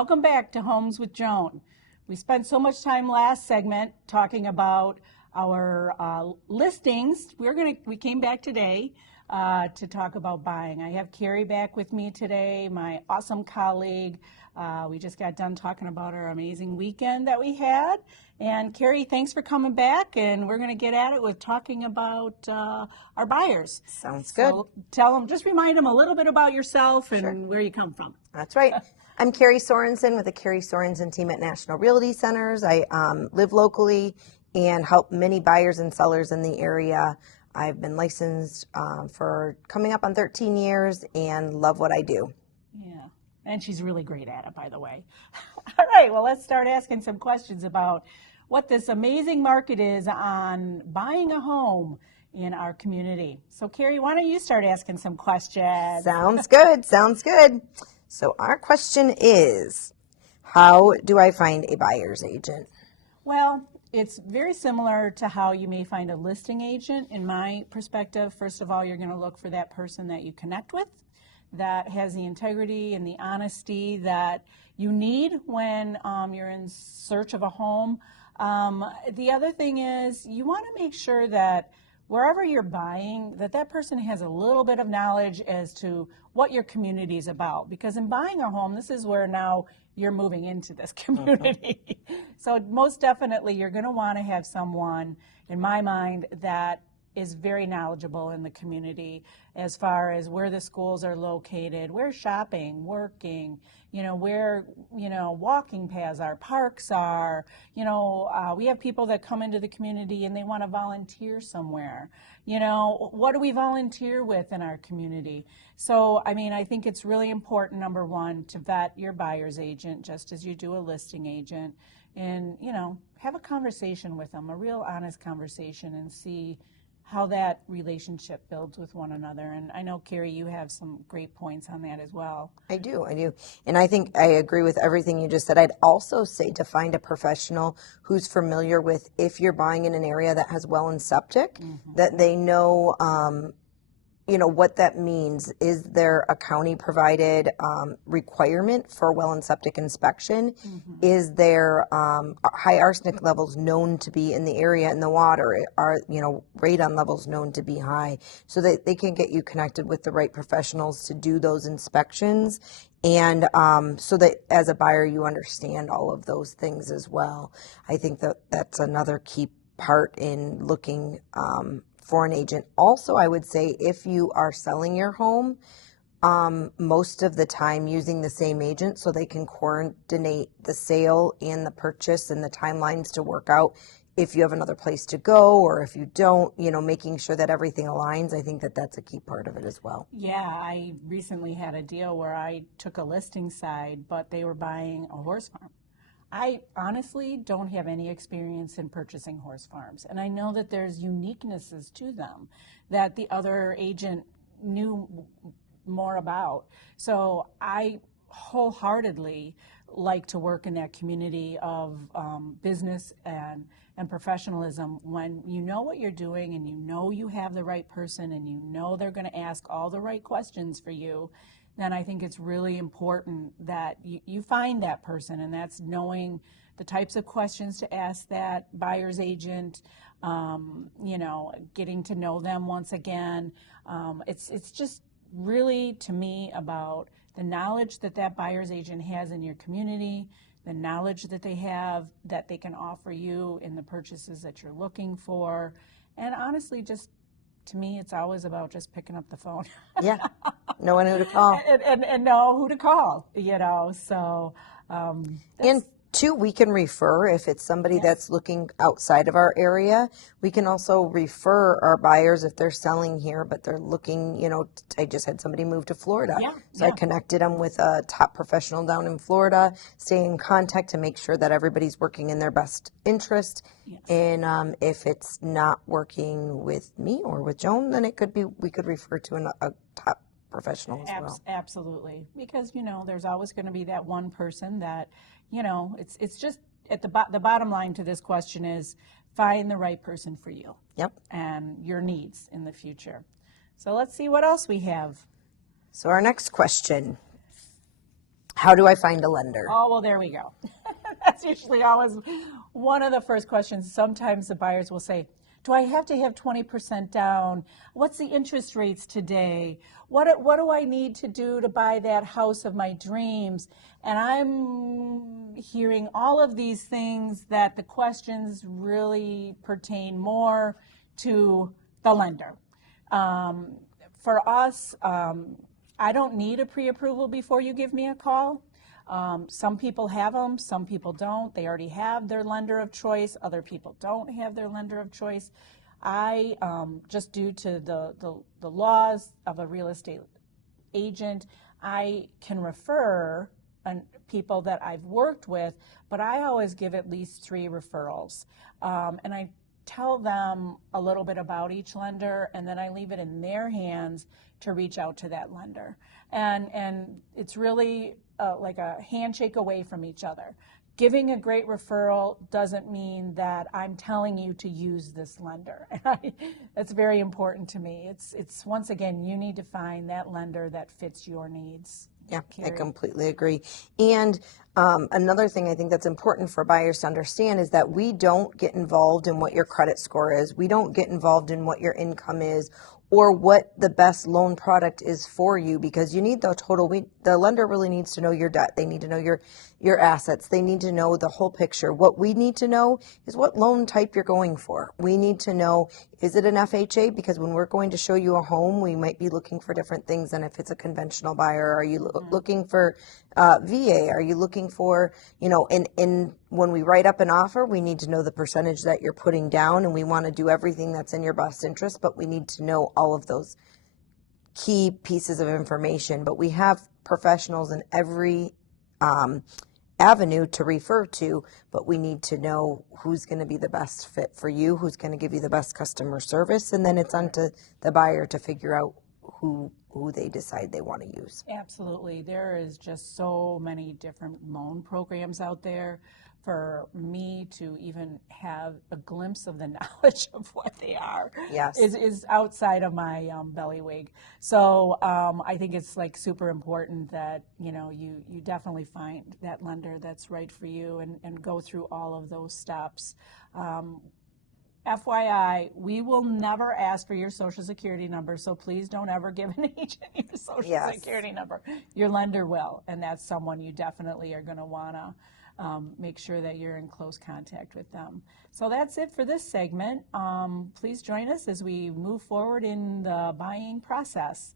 Welcome back to Homes with Joan. We spent so much time last segment talking about our listings. We came back today to talk about buying. I have Keri back with me today, my awesome colleague. We just got done talking about our amazing weekend that we had. And Keri, thanks for coming back, and we're going to get at it with talking about our buyers. Sounds good. So tell them, just remind them a little bit about yourself and where you come from. That's right. I'm Keri Sorenson with the Keri Sorenson team at National Realty Centers. I live locally and help many buyers and sellers in the area. I've been licensed for coming up on 13 years and love what I do. Yeah, and she's really great at it, by the way. All right, well, let's start asking some questions about what this amazing market is on buying a home in our community. So, Keri, why don't you start asking some questions? Sounds good. Sounds good. So our question is, how do I find a buyer's agent? Well, it's very similar to how you may find a listing agent. In my perspective, first of all, you're going to look for that person that you connect with, that has the integrity and the honesty that you need when you're in search of a home. The other thing is you want to make sure that wherever you're buying, that person has a little bit of knowledge as to what your community is about. Because in buying a home, this is where now you're moving into this community. So most definitely you're going to want to have someone, in my mind, that is very knowledgeable in the community as far as where the schools are located, where shopping, working, where, walking paths are, parks are. We have people that come into the community and they want to volunteer somewhere. What do we volunteer with in our community? So, I think it's really important, number one, to vet your buyer's agent just as you do a listing agent and, have a conversation with them, a real honest conversation, and see how that relationship builds with one another. And I know, Keri, you have some great points on that as well. I do. And I think I agree with everything you just said. I'd also say to find a professional who's familiar with, if you're buying in an area that has well and septic, that they know, what that means. Is there a county provided requirement for well and septic inspection? Is there high arsenic levels known to be in the area in the water? Are, radon levels known to be high? So that they can get you connected with the right professionals to do those inspections. And so that as a buyer, you understand all of those things as well. I think that's another key part in looking for an agent. Also, I would say if you are selling your home, most of the time using the same agent so they can coordinate the sale and the purchase and the timelines to work out if you have another place to go or if you don't, making sure that everything aligns. I think that's a key part of it as well. Yeah, I recently had a deal where I took a listing side, but they were buying a horse farm. I honestly don't have any experience in purchasing horse farms, and I know that there's uniquenesses to them that the other agent knew more about. So I wholeheartedly like to work in that community of business and professionalism when you know what you're doing and you know you have the right person and you know they're going to ask all the right questions for you. Then I think it's really important that you find that person, and that's knowing the types of questions to ask that buyer's agent, getting to know them once again. It's just really, to me, about the knowledge that buyer's agent has in your community, the knowledge that they have that they can offer you in the purchases that you're looking for, and honestly, just to me, it's always about just picking up the phone. Yeah, knowing who to call. and know who to call, so. And two, we can refer if it's somebody that's looking outside of our area. We can also refer our buyers if they're selling here, but they're looking, I just had somebody move to Florida. So I connected them with a top professional down in Florida, stay in contact to make sure that everybody's working in their best interest. And if it's not working with me or with Joan, then we could refer to a top professional as well. Absolutely, because there's always going to be that one person that it's just at the bottom line to this question is find the right person for you. Yep. And your needs in the future. So let's see what else we have. So our next question, How do I find a lender? Oh, well, there we go. That's usually always one of the first questions. Sometimes the buyers will say, do I have to have 20% down? What's the interest rates today? What do I need to do to buy that house of my dreams? And I'm hearing all of these things that the questions really pertain more to the lender. For us, I don't need a pre-approval before you give me a call. Some people have them, some people don't. They already have their lender of choice. Other people don't have their lender of choice. I, just due to the laws of a real estate agent, I can refer people that I've worked with, but I always give at least 3 referrals. And I tell them a little bit about each lender, and then I leave it in their hands to reach out to that lender. And it's really like a handshake away from each other. Giving a great referral doesn't mean that I'm telling you to use this lender. That's very important to me. It's once again, you need to find that lender that fits your needs. Yeah, Keri. I completely agree. And another thing I think that's important for buyers to understand is that we don't get involved in what your credit score is. We don't get involved in what your income is or what the best loan product is for you, because you need the total. The lender really needs to know your debt. They need to know your assets. They need to know the whole picture. What we need to know is what loan type you're going for. We need to know, is it an FHA? Because when we're going to show you a home, we might be looking for different things than if it's a conventional buyer. Are you looking for VA? Are you looking for, in when we write up an offer, we need to know the percentage that you're putting down, and we want to do everything that's in your best interest, but we need to know all of those key pieces of information. But we have professionals in every avenue to refer to, but we need to know who's going to be the best fit for you, who's going to give you the best customer service, and then it's on to the buyer to figure out who they decide they want to use. Absolutely. There is just so many different loan programs out there. For me to even have a glimpse of the knowledge of what they are Yes. is outside of my bellywig. So I think it's like super important that you definitely find that lender that's right for you and go through all of those steps. FYI, we will never ask for your social security number, so please don't ever give an agent your social Yes. security number. Your lender will, and that's someone you definitely are going to want to make sure that you're in close contact with them. So that's it for this segment. Please join us as we move forward in the buying process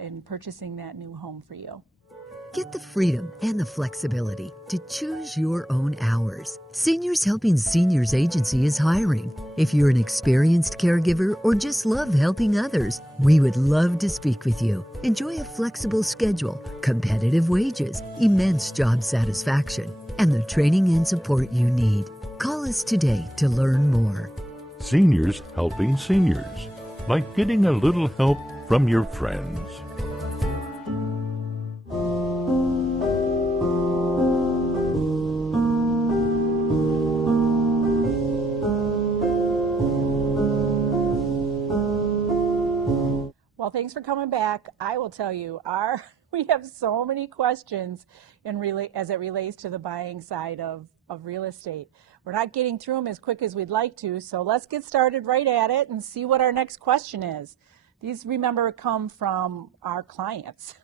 in purchasing that new home for you. Get the freedom and the flexibility to choose your own hours. Seniors Helping Seniors Agency is hiring. If you're an experienced caregiver or just love helping others, we would love to speak with you. Enjoy a flexible schedule, competitive wages, immense job satisfaction, and the training and support you need. Call us today to learn more. Seniors Helping Seniors, like getting a little help from your friends. Well, thanks for coming back. I will tell you, we have so many questions as it relates to the buying side of real estate. We're not getting through them as quick as we'd like to, so let's get started right at it and see what our next question is. These, remember, come from our clients.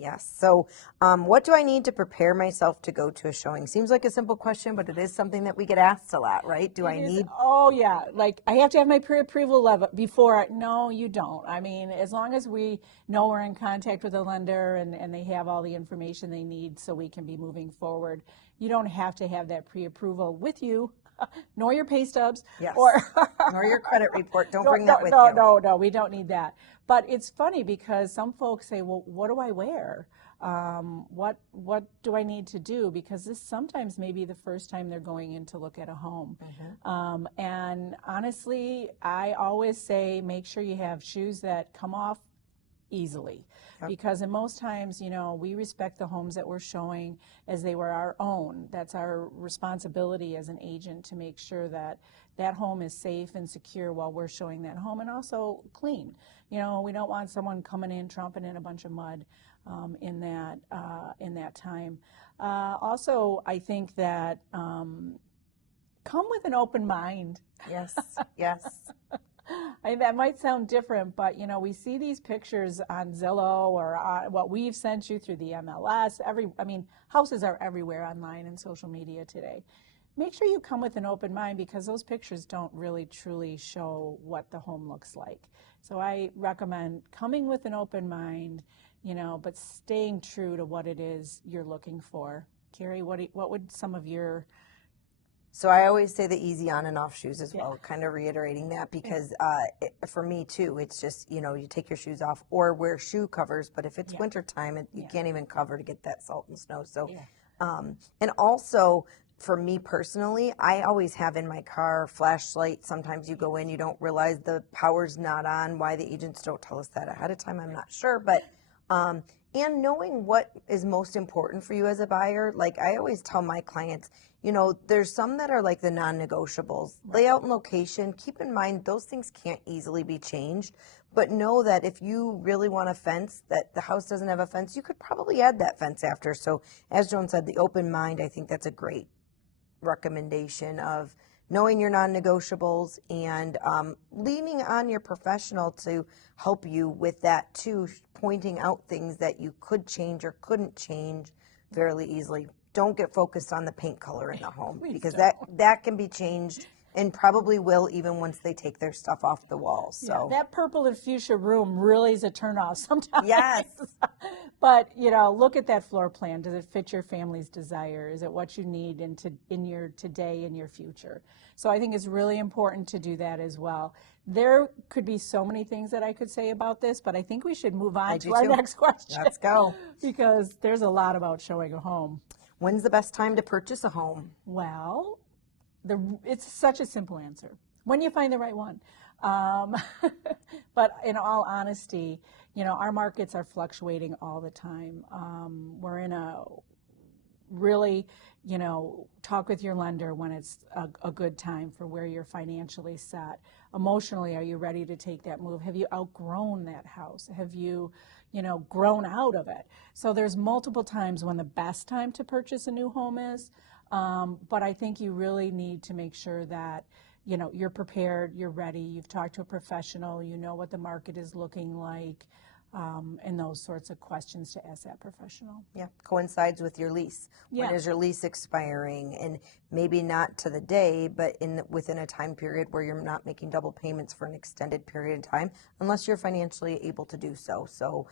Yes. So what do I need to prepare myself to go to a showing? Seems like a simple question, but it is something that we get asked a lot, right? Oh, yeah. Like, I have to have my pre-approval level before. No, you don't. I mean, as long as we know we're in contact with a lender and they have all the information they need so we can be moving forward, you don't have to have that pre-approval with you, nor your pay stubs. Yes. Or Nor your credit report. Don't bring that with you. No, we don't need that. But it's funny because some folks say, well, what do I wear? What do I need to do? Because this sometimes may be the first time they're going in to look at a home. Mm-hmm. And honestly, I always say make sure you have shoes that come off easily. Yep. Because in most times, we respect the homes that we're showing as they were our own. That's our responsibility as an agent to make sure that that home is safe and secure while we're showing that home, and also clean. We don't want someone coming in, tromping in a bunch of mud. in that time. Also, I think that come with an open mind. Yes, yes. That might sound different, but we see these pictures on Zillow or what we've sent you through the MLS. Houses are everywhere online and social media today. Make sure you come with an open mind, because those pictures don't really truly show what the home looks like. So I recommend coming with an open mind, but staying true to what it is you're looking for. Keri, what would some of your... So I always say the easy on and off shoes as well, kind of reiterating that, because for me too, it's just, you take your shoes off or wear shoe covers, but if it's wintertime, you can't even cover to get that salt and snow. So, and also for me personally, I always have in my car flashlight. Sometimes you go in, you don't realize the power's not on. Why the agents don't tell us that ahead of time, I'm not sure, but and knowing what is most important for you as a buyer. Like I always tell my clients, there's some that are like the non-negotiables. Layout and location, keep in mind those things can't easily be changed, but know that if you really want a fence, that the house doesn't have a fence, you could probably add that fence after. So as Joan said, the open mind, I think that's a great recommendation of knowing your non-negotiables and leaning on your professional to help you with that too, pointing out things that you could change or couldn't change fairly easily. Don't get focused on the paint color in the home, because that can be changed and probably will even once they take their stuff off the walls. So that purple and fuchsia room really is a turnoff sometimes. Yes. But look at that floor plan. Does it fit your family's desire? Is it what you need in your today and your future? So I think it's really important to do that as well. There could be so many things that I could say about this, but I think we should move on to our next question. Let's go. Because there's a lot about showing a home. When's the best time to purchase a home? Well, it's such a simple answer. When you find the right one. But in all honesty, our markets are fluctuating all the time. We're in a really, talk with your lender when it's a good time for where you're financially set. Emotionally, are you ready to take that move? Have you outgrown that house? Have you, grown out of it? So there's multiple times when the best time to purchase a new home is. But I think you really need to make sure that, you're prepared, you're ready, you've talked to a professional, you know what the market is looking like, and those sorts of questions to ask that professional. Yeah, coincides with your lease. When is your lease expiring? And maybe not to the day, but within a time period where you're not making double payments for an extended period of time, unless you're financially able to do so. So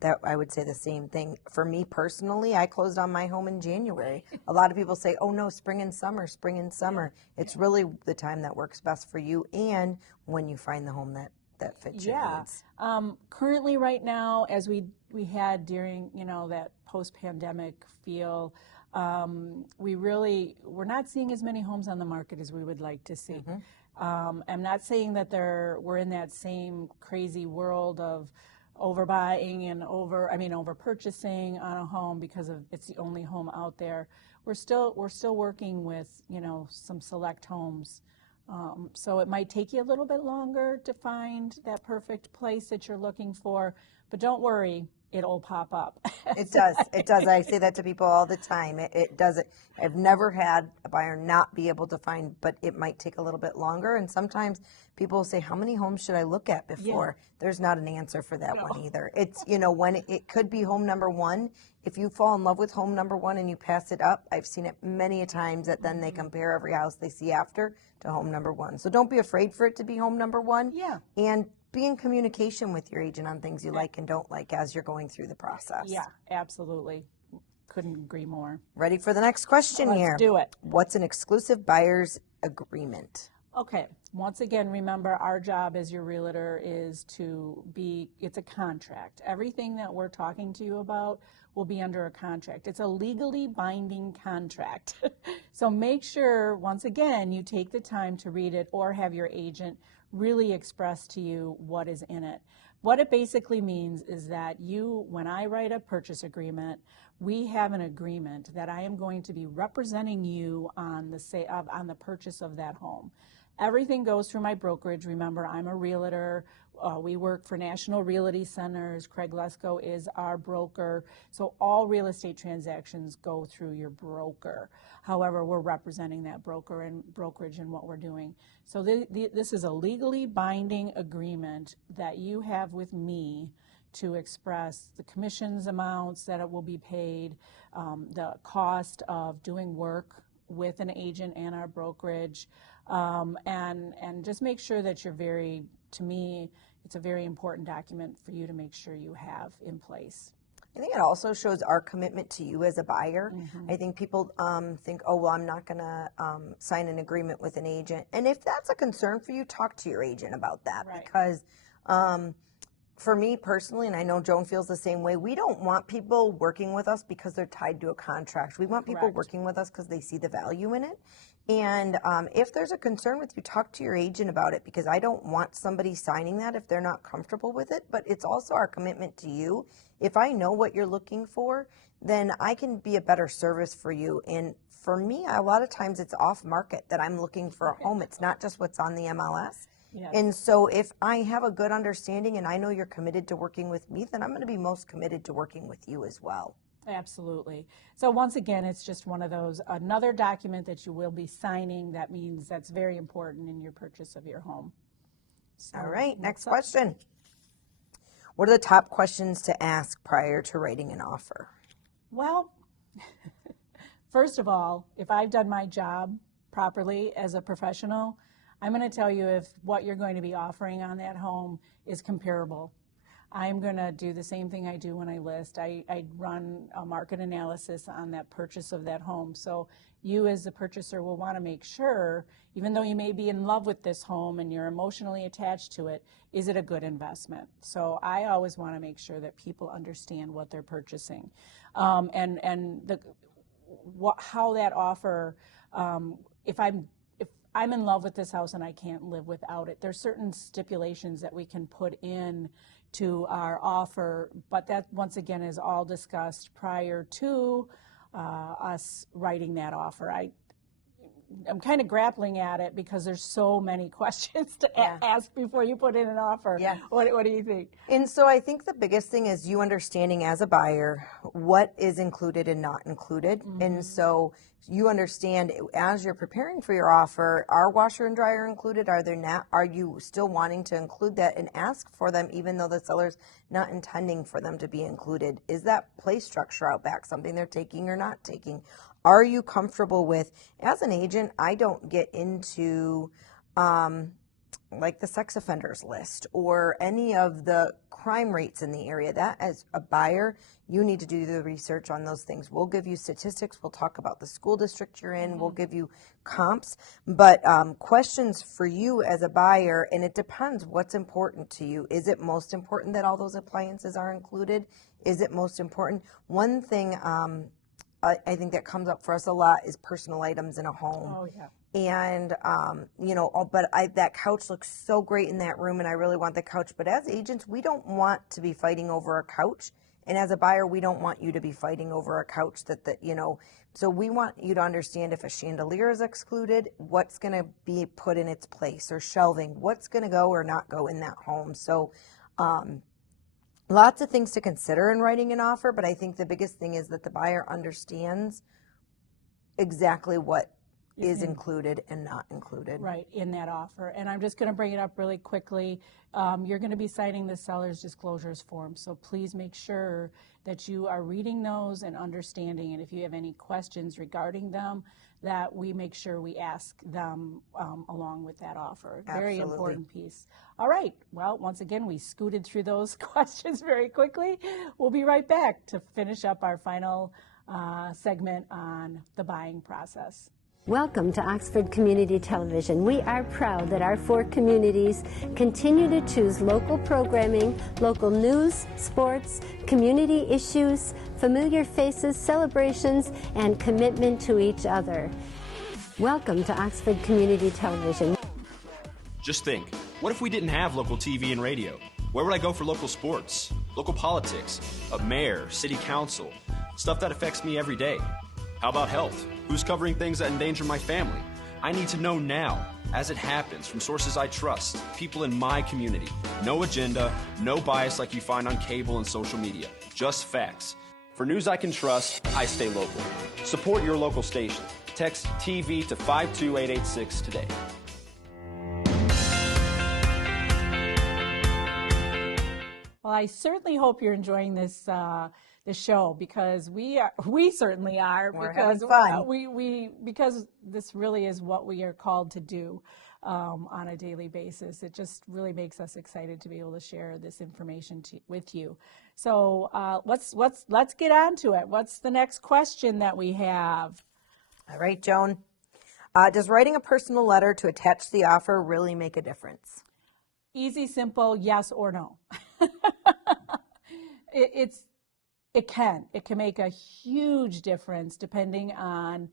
that I would say the same thing. For me personally, I closed on my home in January. A lot of people say, oh no, spring and summer, spring and summer. It's really the time that works best for you and when you find the home that fits your needs. Currently right now, as we had during, that post-pandemic feel, we're not seeing as many homes on the market as we would like to see. I'm not saying that we're in that same crazy world of overbuying and over purchasing on a home because it's the only home out there. We're still working with, some select homes. So it might take you a little bit longer to find that perfect place that you're looking for, but don't worry, it'll pop up. It does. It does. I say that to people all the time. It does. I've never had a buyer not be able to find, but it might take a little bit longer. And sometimes people say, how many homes should I look at before? There's not an answer for that one either. It's, when it could be home number one. If you fall in love with home number one and you pass it up, I've seen it many a times that then they compare every house they see after to home number one. So don't be afraid for it to be home number one. Yeah. And be in communication with your agent on things you like and don't like as you're going through the process. Yeah, absolutely. Couldn't agree more. Ready for the next question here? Let's do it. What's an exclusive buyer's agreement? Okay. Once again, remember our job as your realtor is it's a contract. Everything that we're talking to you about will be under a contract. It's a legally binding contract. So make sure, once again, you take the time to read it or have your agent really express to you what is in it. What it basically means is that when I write a purchase agreement, we have an agreement that I am going to be representing you on the purchase of that home. Everything goes through my brokerage. Remember, I'm a realtor. We work for National Realty Centers. Craig Lesko is our broker. So all real estate transactions go through your broker. However, we're representing that broker and brokerage in what we're doing. So this is a legally binding agreement that you have with me to express the commissions amounts that it will be paid, the cost of doing work with an agent and our brokerage, and just make sure that you're to me, it's a very important document for you to make sure you have in place. I think it also shows our commitment to you as a buyer. I think people think, oh, well, I'm not going to sign an agreement with an agent. And if that's a concern for you, talk to your agent about that. Right. Because for me personally, and I know Joan feels the same way, we don't want people working with us because they're tied to a contract. We want people working with us because they see the value in it. And if there's a concern with you, talk to your agent about it, because I don't want somebody signing that if they're not comfortable with it. But it's also our commitment to you. If I know what you're looking for, then I can be a better service for you. And for me, a lot of times it's off market that I'm looking for a home. It's not just what's on the MLS. Yes. And so if I have a good understanding and I know you're committed to working with me, then I'm going to be most committed to working with you as well. Absolutely. So once again, it's just one of those, another document that you will be signing. That means that's very important in your purchase of your home. So, all right, next question. What are the top questions to ask prior to writing an offer? Well, first of all, if I've done my job properly as a professional, I'm going to tell you if what you're going to be offering on that home is comparable. I'm going to do the same thing I do when I list. I run a market analysis on that purchase of that home. So you as the purchaser will want to make sure, even though you may be in love with this home and you're emotionally attached to it, is it a good investment? So I always want to make sure that people understand what they're purchasing. And how that offer, if I'm in love with this house and I can't live without it, there's certain stipulations that we can put in to our offer, but that once again is all discussed prior to us writing that offer. I'm kind of grappling at it because there's so many questions to ask before you put in an offer. Yeah. What do you think? And so I think the biggest thing is you understanding as a buyer what is included and not included. Mm-hmm. And so you understand as you're preparing for your offer, are washer and dryer included? Are they not? Are you still wanting to include that and ask for them even though the seller's not intending for them to be included? Is that play structure out back something they're taking or not taking? Are you comfortable with, as an agent, I don't get into like the sex offenders list or any of the crime rates in the area. That, as a buyer, you need to do the research on those things. We'll give you statistics. We'll talk about the school district you're in. Mm-hmm. We'll give you comps. But questions for you as a buyer, and it depends what's important to you. Is it most important that all those appliances are included? Is it most important? One thing I think that comes up for us a lot is personal items in a home. Oh, yeah. And, that couch looks so great in that room, and I really want the couch. But as agents, we don't want to be fighting over a couch. And as a buyer, we don't want you to be fighting over a couch so we want you to understand if a chandelier is excluded, what's going to be put in its place, or shelving, what's going to go or not go in that home. So, lots of things to consider in writing an offer, but I think the biggest thing is that the buyer understands exactly what is included and not included. Right, in that offer. And I'm just going to bring it up really quickly. You're going to be signing the seller's disclosures form, so please make sure that you are reading those and understanding, and if you have any questions regarding them, that we make sure we ask them along with that offer. Very Absolutely. Important piece. All right, well, once again, we scooted through those questions very quickly. We'll be right back to finish up our final segment on the buying process. Welcome to Oxford Community Television. We are proud that our 4 communities continue to choose local programming, local news, sports, community issues, familiar faces, celebrations, and commitment to each other. Welcome to Oxford Community Television. Just think, what if we didn't have local TV and radio? Where would I go for local sports, local politics, a mayor, city council, stuff that affects me every day? How about health? Who's covering things that endanger my family? I need to know now. as it happens from sources I trust, people in my community. No agenda, no bias like you find on cable and social media. Just facts. For news I can trust, I stay local. Support your local station. Text TV to 52886 today. Well, I certainly hope you're enjoying this show, because we certainly are. We're because having fun. because this really is what we are called to do on a daily basis. It just really makes us excited to be able to share this information with you. So let's get on to it. What's the next question that we have? All right, Joan. Does writing a personal letter to attach to the offer really make a difference? Easy, simple, yes or no. It can make a huge difference depending on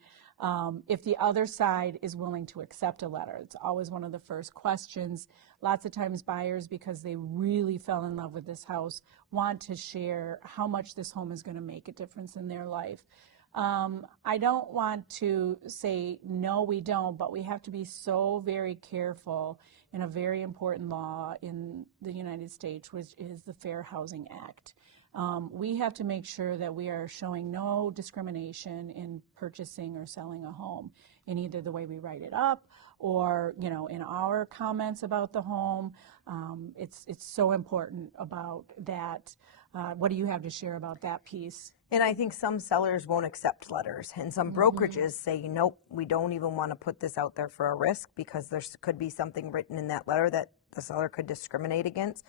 if the other side is willing to accept a letter. It's always one of the first questions. Lots of times buyers, because they really fell in love with this house, want to share how much this home is going to make a difference in their life. I don't want to say, no, we don't, but we have to be so very careful in a very important law in the United States, which is the Fair Housing Act. We have to make sure that we are showing no discrimination in purchasing or selling a home in either the way we write it up or, in our comments about the home. It's so important about that. What do you have to share about that piece? And I think some sellers won't accept letters, and some brokerages say, nope, we don't even want to put this out there for a risk because there could be something written in that letter that the seller could discriminate against.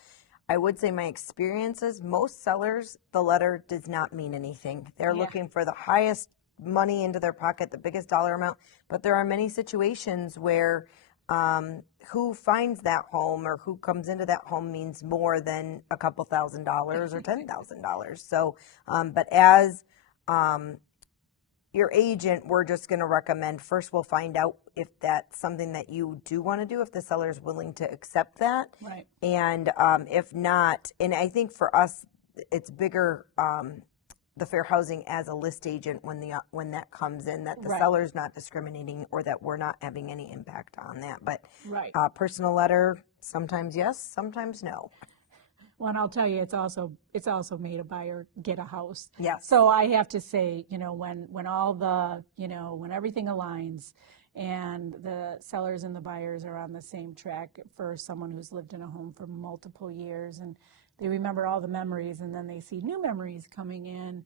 I would say my experience is most sellers, the letter does not mean anything. They're looking for the highest money into their pocket, the biggest dollar amount, but there are many situations where who finds that home or who comes into that home means more than a couple $1,000 or $10,000. So, but as your agent, we're just going to recommend first we'll find out if that's something that you do want to do, if the seller is willing to accept that. Right. And if not, and I think for us, it's bigger, the fair housing as a list agent when that comes in, that the seller's not discriminating or that we're not having any impact on that. But personal letter, sometimes yes, sometimes no. Well, and I'll tell you, it's also made a buyer get a house. Yes. So I have to say, when all the, when everything aligns and the sellers and the buyers are on the same track, for someone who's lived in a home for multiple years and they remember all the memories and then they see new memories coming in,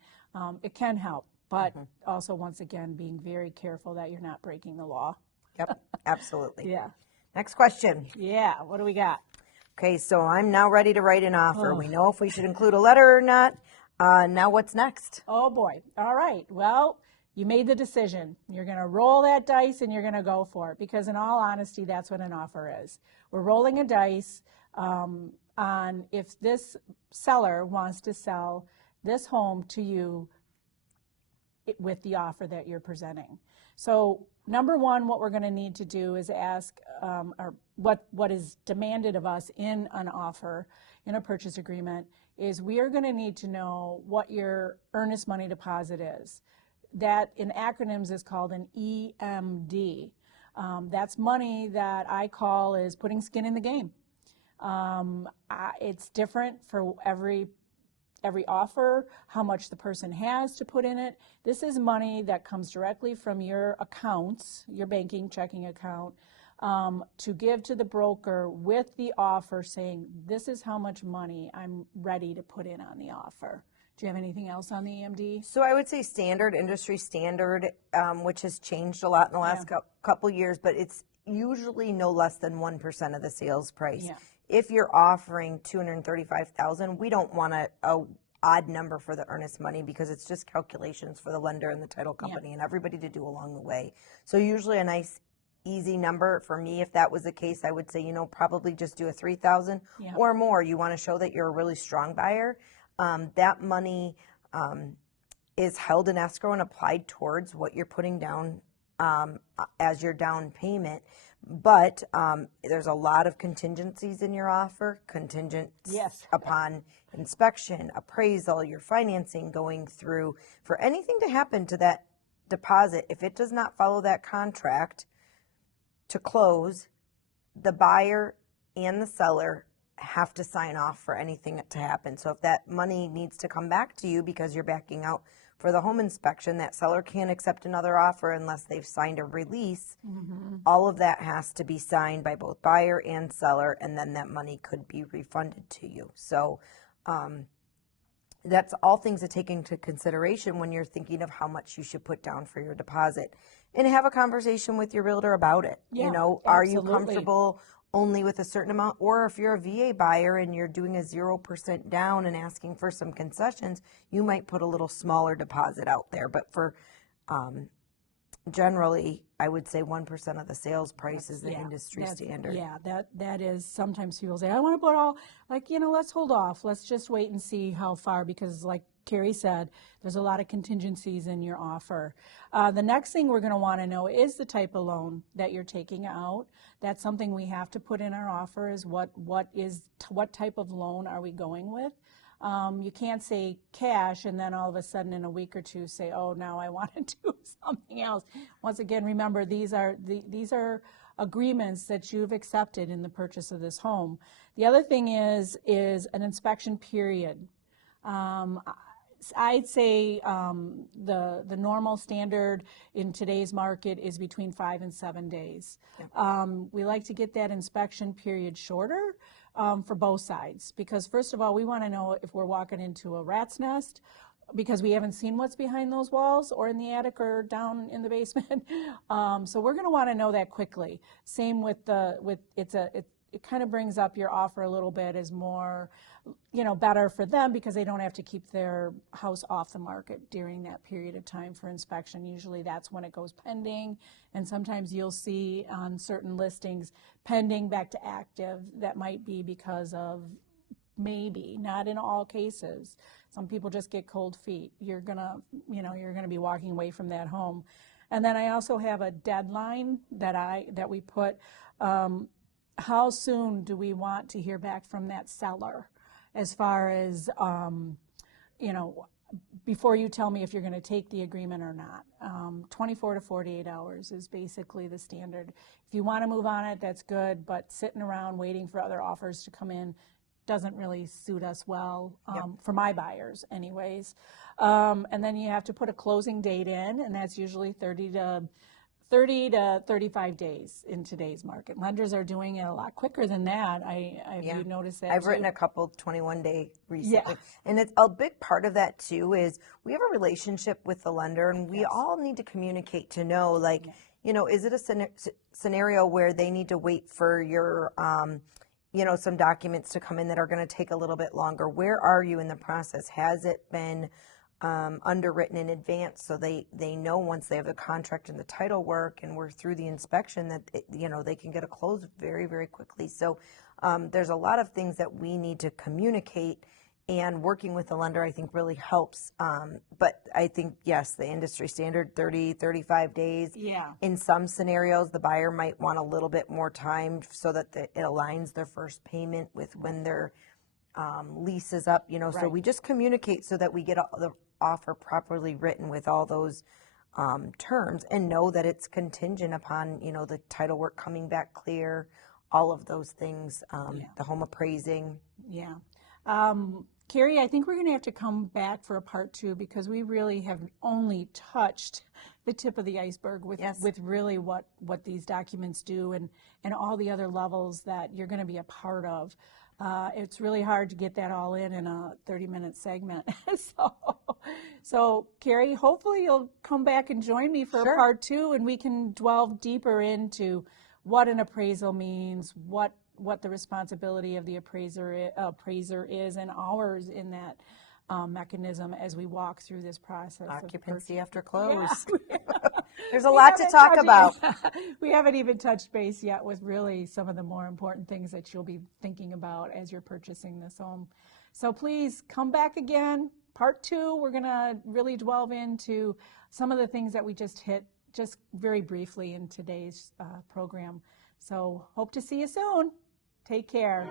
it can help. But also, once again, being very careful that you're not breaking the law. Yep, absolutely. Yeah. Next question. Yeah, what do we got? Okay, so I'm now ready to write an offer. We know if we should include a letter or not. Now what's next? Oh boy. All right. Well, you made the decision. You're going to roll that dice and you're going to go for it, because in all honesty, that's what an offer is. We're rolling a dice on if this seller wants to sell this home to you with the offer that you're presenting. So number one, what we're going to need to do is ask, or what is demanded of us in an offer, in a purchase agreement, is we are going to need to know what your earnest money deposit is. That in acronyms is called an EMD. That's money that I call is putting skin in the game. It's different for every offer, how much the person has to put in it. This is money that comes directly from your accounts, your banking checking account, to give to the broker with the offer saying, this is how much money I'm ready to put in on the offer. Do you have anything else on the EMD? So I would say standard, industry standard, which has changed a lot in the last couple years, but it's usually no less than 1% of the sales price. Yeah. If you're offering $235,000, we don't want a odd number for the earnest money because it's just calculations for the lender and the title company and everybody to do along the way. So usually a nice easy number for me, if that was the case, I would say, probably just do a $3,000 or more. You want to show that you're a really strong buyer. That money is held in escrow and applied towards what you're putting down as your down payment. But there's a lot of contingencies in your offer, upon inspection, appraisal, your financing going through. For anything to happen to that deposit, if it does not follow that contract to close, the buyer and the seller have to sign off for anything to happen. So if that money needs to come back to you because you're backing out for the home inspection, that seller can't accept another offer unless they've signed a release. All of that has to be signed by both buyer and seller, and then that money could be refunded to you. So that's all things to take into consideration when you're thinking of how much you should put down for your deposit. And have a conversation with your realtor about it. Yeah, you know, are you absolutely. comfortable only with a certain amount? Or if you're a VA buyer and you're doing a 0% down and asking for some concessions, you might put a little smaller deposit out there. But for generally, I would say 1% of the sales price is the industry standard. Yeah, that is, sometimes people say, I want to put all, like, let's hold off. Let's just wait and see how far, because like Keri said, there's a lot of contingencies in your offer. The next thing we're going to want to know is the type of loan that you're taking out. That's something we have to put in our offer, is what type of loan are we going with. You can't say cash and then all of a sudden in a week or two say, oh, now I want to do something else. Once again, remember, these are agreements that you've accepted in the purchase of this home. The other thing is an inspection period. I'd say the normal standard in today's market is between 5 and 7 days. Yeah. We like to get that inspection period shorter for both sides, because first of all, we want to know if we're walking into a rat's nest, because we haven't seen what's behind those walls or in the attic or down in the basement. So we're going to want to know that quickly. Same with it kind of brings up your offer a little bit as more, better for them, because they don't have to keep their house off the market during that period of time for inspection. Usually that's when it goes pending, and sometimes you'll see on certain listings pending back to active. That might be because of, maybe, not in all cases. Some people just get cold feet. You're gonna be walking away from that home. And then I also have a deadline that we put. How soon do we want to hear back from that seller, as far as, before you tell me if you're going to take the agreement or not? 24 to 48 hours is basically the standard. If you want to move on it, that's good, but sitting around waiting for other offers to come in doesn't really suit us well, for my buyers anyways. And then you have to put a closing date in, and that's usually 30 to 35 days in today's market. Lenders are doing it a lot quicker than that. You've noticed that I've too? written a couple 21-day recently. Yeah. And it's a big part of that too is we have a relationship with the lender, and we all need to communicate to know, like, is it a scenario where they need to wait for your, some documents to come in that are going to take a little bit longer? Where are you in the process? Has it been underwritten in advance, so they know once they have the contract and the title work and we're through the inspection that they can get a close very, very quickly. So there's a lot of things that we need to communicate, and working with the lender I think really helps. But I think, yes, the industry standard 30, 35 days. Yeah. In some scenarios, the buyer might want a little bit more time so that it aligns their first payment with when their lease is up. Right. So we just communicate so that we get the offer properly written with all those terms, and know that it's contingent upon the title work coming back clear, all of those things, the home appraising. Yeah. Keri, I think we're going to have to come back for a part 2, because we really have only touched the tip of the iceberg with really what these documents do and all the other levels that you're going to be a part of. It's really hard to get that all in a 30-minute segment. So Keri, hopefully you'll come back and join me for a part 2, and we can delve deeper into what an appraisal means, what the responsibility of the appraiser is, and ours in that mechanism as we walk through this process. Occupancy after close. Yeah. There's a lot to talk about. We haven't even touched base yet with really some of the more important things that you'll be thinking about as you're purchasing this home. So please come back again. Part 2, we're going to really delve into some of the things that we just hit just very briefly in today's program. So hope to see you soon. Take care.